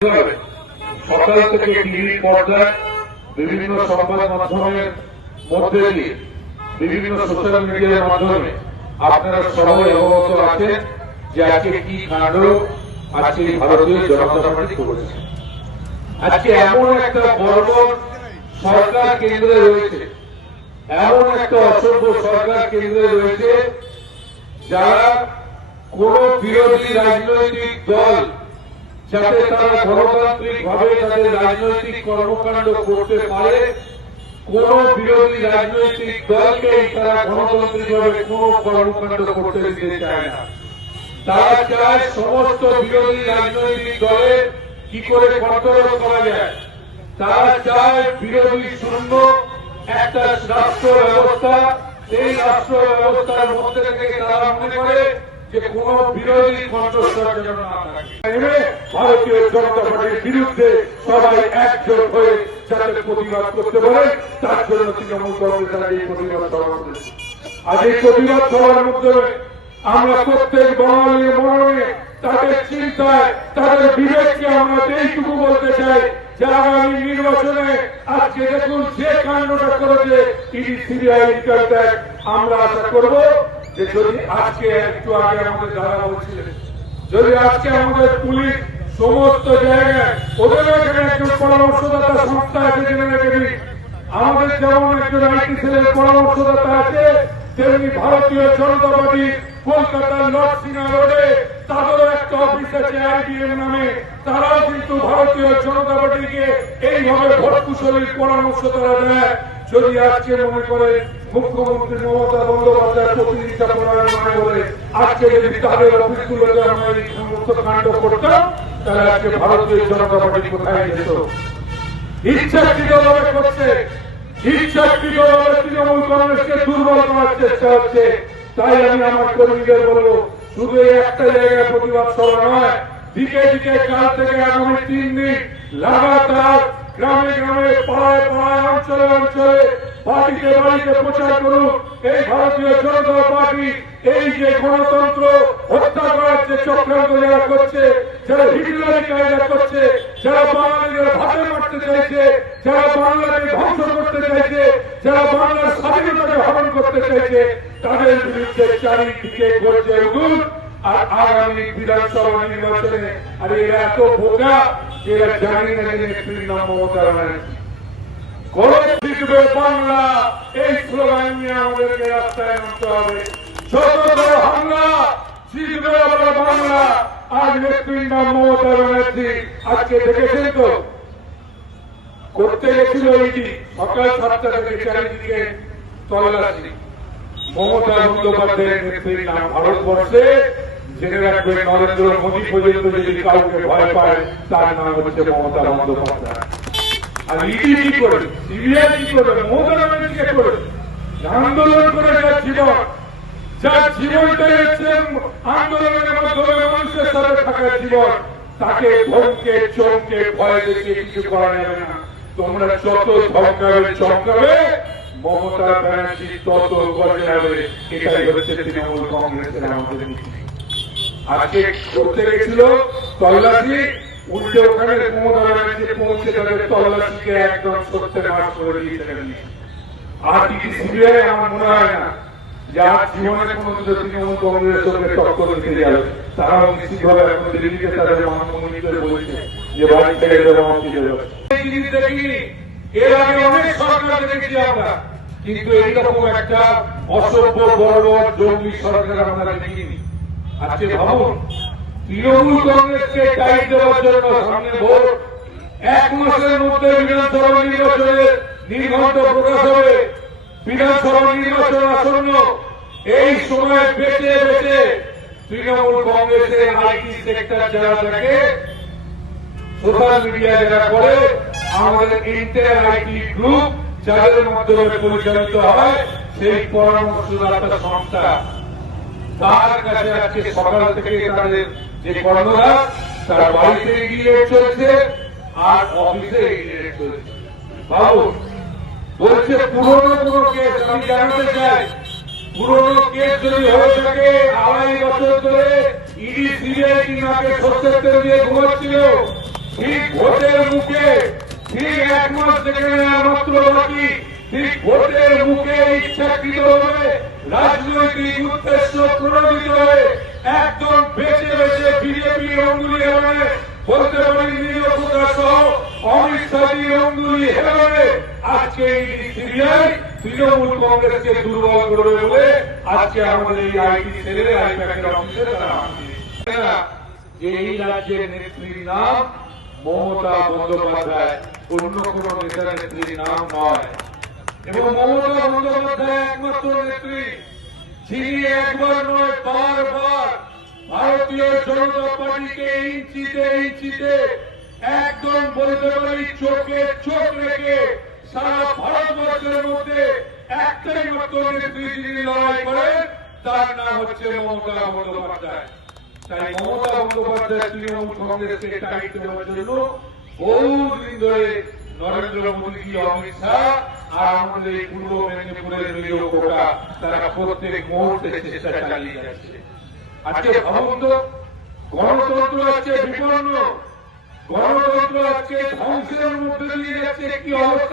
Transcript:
সকাল থেকে টিভি পর্দায় বিভিন্ন সংবাদ মাধ্যমের মধ্যে দিয়ে বিভিন্ন সোশ্যাল মিডিয়ার মাধ্যমে আপনারা সবাই অবগত আছেন যে আজকে কি কাণ্ড আজকে ভারতীয় জনতা পার্টি করেছে। আজকে এমন একটা বড় সরকার কেন্দ্রে রয়েছে, এমন একটা অসভ্য সরকার কেন্দ্রে রয়েছে যারা কোন বিরোধী রাজনৈতিক দল যাতে তারা গণতান্ত্রিক ভাবে তাদের রাজনৈতিক কর্মকাণ্ড করতে পারে, কোন বিরোধী রাজনৈতিক দলকে তারা গণতান্ত্রিক ভাবে কোন কর্মকাণ্ড করতে দিতে চায় না। তারা চায় সমস্ত বিরোধী রাজনৈতিক দলে কি করে কন্ট্রোল করা যায়। তারা চায় বিরোধী শূন্য একটা রাষ্ট্র ব্যবস্থা। এই রাষ্ট্র ব্যবস্থার মধ্যে থেকে তারা মনে করে যে কোন বিরোধী কণ্ঠস্বর যেন না থাকে। ভারতীয় জনতা পার্টির বিরুদ্ধে সবাই একজোট হয়ে যাতে প্রতিবাদ করতে পারে, তার জন্য তৃণমূল কংগ্রেস তারা এই প্রতিবাদ সভা করেছে। আজ এই প্রতিবাদ সভার মাধ্যমে আমরা প্রত্যেক বাঙালির মরণে তাদের চিন্তায় তাদের বিবেককে আমরা এইটুকু বলতে চাই যে আগামী নির্বাচনে আজকে দেখুন যে কাণ্ডটা করেছে ইডি সিবিআই ইন্টারপ্যাক, আমরা আশা করব যে যদি আজকে একটু আগে আমাদের যারা বলছিলেন, যদি আজকে আমাদের পুলিশ সমস্ত জায়গায় ওদের এখানে একজন পরামর্শদাতা সংস্থা আছে, আমাদের যেমন একজন আইটি সেলের পরামর্শদাতা আছে, তেমনি ভারতীয় জনতা পার্টি কলকাতার লর্ড সিনহা রোডে তাদেরও একটা অফিস আছে আইবিএম নামে। তারাও কিন্তু ভারতীয় জনতা পার্টিকে এইভাবে ভোট কুশলীর পরামর্শ তারা দেয়। যদি আজকে মনে করে মুখ্যমন্ত্রী মমতা বন্দ্যোপাধ্যায় প্রতিনিধিত্ব করার মানে বলে আজকে যদি তাদের অফিসগুলোতে আমরা এই সমস্ত কাণ্ড করতাম, তাহলে আজকে ভারতীয় জনতা পার্টি কোথায় যেত? ইচ্ছাকৃতভাবে করছে, ইচ্ছাকৃতভাবে তৃণমূল কংগ্রেসকে দুর্বল করার চেষ্টা হচ্ছে। তাই আমি আমার কর্মীদের বলবো, শুধু একটা জায়গায় প্রতিবাদ সভা নয়, দিকে দিকে কাল থেকে আগামী 3 দিন লাগাতার গ্রামে গ্রামে পাড়ায় পাড়ায় অঞ্চলে অঞ্চলে বাড়িতে বাড়িতে প্রচার করুন। এই ভারতীয় জনতা পার্টি এই যে গণতন্ত্র হত্যা করার যে চক্রান্ত যারা করছে, যারা হিটলারি কায়দা করছে, যারা বাঙালিদের ভাতে মারতে চাইছে, যারা বাংলাকে ধ্বংস করতে চাইছে, যারা বাংলার স্বাধীনতাকে হরণ করতে চাইছে, তাদের বিরুদ্ধে চারিদিকে গর্জে উঠুন। আর আগামী বিধানসভা নির্বাচনে আর এরা এত বোকা যে এরা জানি না যে নেত্রীর নাম মমতা ব্যানার্জি। জিতবে বাংলা, এই স্লোগান নিয়ে আমাদেরকে রাস্তায় নামতে হবে। যত বড় হামলা, জিতবে আবার বাংলা। আজ নেত্রীর নাম মমতা ব্যানার্জি। আজকে দেখেছেন তো করতে গেছিল ইডি সকাল 7টা থেকে চারিদিকে তল্লাশি। মমতা বন্দ্যোপাধ্যায়ের নেত্রীর নাম ভারতবর্ষে জেনে রাখবে, নরেন্দ্র মোদী পর্যন্ত যদি কাউকে ভয় পায় তার নাম হচ্ছে মমতা বন্দ্যোপাধ্যায়। আর ইডি কি করে, সিবিআই কি করে, মমতা ব্যানার্জিকে করে আন্দোলন করে যার জীবনটাই হচ্ছে আন্দোলনের মাধ্যমে মানুষের সাথে থাকার জীবন, তাকে ধমকে চমকে ভয় দেখিয়ে কিছু করা যাবে না। তোমরা যত ধমকাবে চমকাবে, মমতা ব্যানার্জি তত গড়ে যাবে। এটাই হচ্ছে তৃণমূল কংগ্রেসের আমাদের নীতি। আজকে করতে গেছিল তল্লাশি, উল্টে ওখানে মমতা ব্যানার্জি পৌঁছে তাদের তল্লাশিকে একদম সত্যের মাঠ করে দিয়েছিলেন। আর কি সিবিআই আমার মনে হয় না যে আজ জীবনে কোন তৃণমূল কংগ্রেসের সঙ্গে টক্কর দিতে যাবে। তারাও নিশ্চিতভাবে এখন দিল্লিকে তাদের মনোনীত বলছে যে বাড়ি থেকে দেখিনি। এর আগে অনেক সরকার দেখেছি আমরা, কিন্তু এইরকম একটা অসভ্য বড় বড় জঙ্গি সরকার আমরা দেখিনি। আজকে ভাবুন, তৃণমূল কংগ্রেসকে টাইট দেওয়ার জন্য সামনে ভোট, 1 মাসের মধ্যে বিধানসভা নির্বাচনের নির্ঘণ্ট প্রকাশ হবে। বিধানসভা নির্বাচন আসন্ন, এই সময় বেঁচে বেঁচে তৃণমূল কংগ্রেসের আইটি সেক্টর যারা থাকে, সোশ্যাল মিডিয়া যারা করে, আমাদের ইন্টার আইটি গ্রুপ যাদের মাধ্যমে পরিচালিত হয়, সেই পরামর্শদাতা সংস্থা, তার কাছে আজকে সকাল থেকে তাদের যে কর্মরা তার বাড়িতে গিয়ে চলছে আর অফিসে গিয়ে চলছে। ভাবুন, বলছে পুরনো কোন কেস, আমি জানাতে চাই, পুরনো কেস যদি হয়ে থাকে 2.5 বছর ধরে ইডি সিবিআই নাকে সত্যের দিয়ে ঘুমাচ্ছিল, ঠিক ভোটের মুখে ঠিক 1 মাস থেকে মাত্র বাকি ঠিক ভোটের মুখে ইচ্ছাকৃতভাবে রাজনৈতিক উদ্দেশ্য প্রণোদিত হয়ে একদম বেছে বেছে বিজেপি অঙ্গুলি হেলানে বলতে পারি নিরপেক্ষ সহ অমিত শাহী অঙ্গুলি হেলানে আজকে এই সিবিআই তৃণমূল কংগ্রেসকে দুর্বল করবে বলে আজকে আমাদের এই আইটি সেলের আইপ্যাকের অফিসে তারা যে এই রাজ্যের নেত্রীর নাম মমতা বন্দ্যোপাধ্যায়, অন্য কোন নেতা নেত্রীর নাম নয়। এবং মমতা বন্দ্যোপাধ্যায় একমাত্র নেত্রী যিনি একবার নয় বারবার ভারতীয় জনতা পার্টিকে ইঞ্চিতে ইঞ্চিতে একদম বলতে পারি চোখে চোখ রেখে সারা ভারতবর্ষের মধ্যে একটাই মাত্র নেত্রী যিনি লড়াই করেন তার নাম হচ্ছে মমতা বন্দ্যোপাধ্যায়। তাই মমতা বন্দ্যোপাধ্যায় তৃণমূল কংগ্রেসকে টাইট দেওয়ার জন্য বহুদিন ধরে নরেন্দ্র মোদী, অমিত শাহ আর আমাদের এই পূর্ব মেদিনীপুরের নিরীহ কোটা তারা প্রত্যেক মুহূর্তে চেষ্টা চালিয়ে যাচ্ছে। আজকে ভাবুন তো, গণতন্ত্র আজকে বিপন্ন, গণতন্ত্র আজকে ধ্বংসের মধ্যে দিয়ে যাচ্ছে। কি অবস্থা